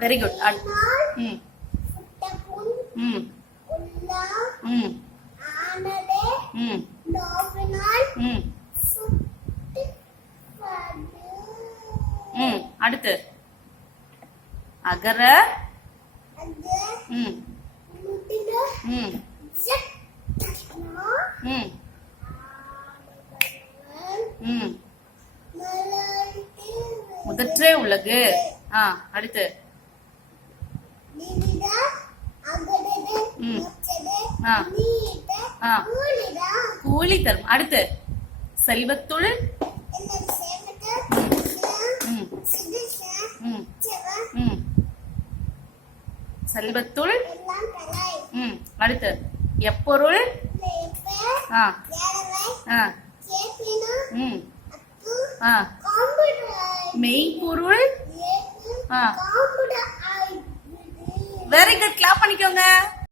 Very good. அடுத்து அகர முதற்றே உலகு. அடுத்து கூலி தரும். அடுத்து செல்வத்துள் செல்வத்துள். அடுத்து எப்பொருள் மெய்ப்பொருள். Very good. கிளாப் பண்ணிக்கோங்க.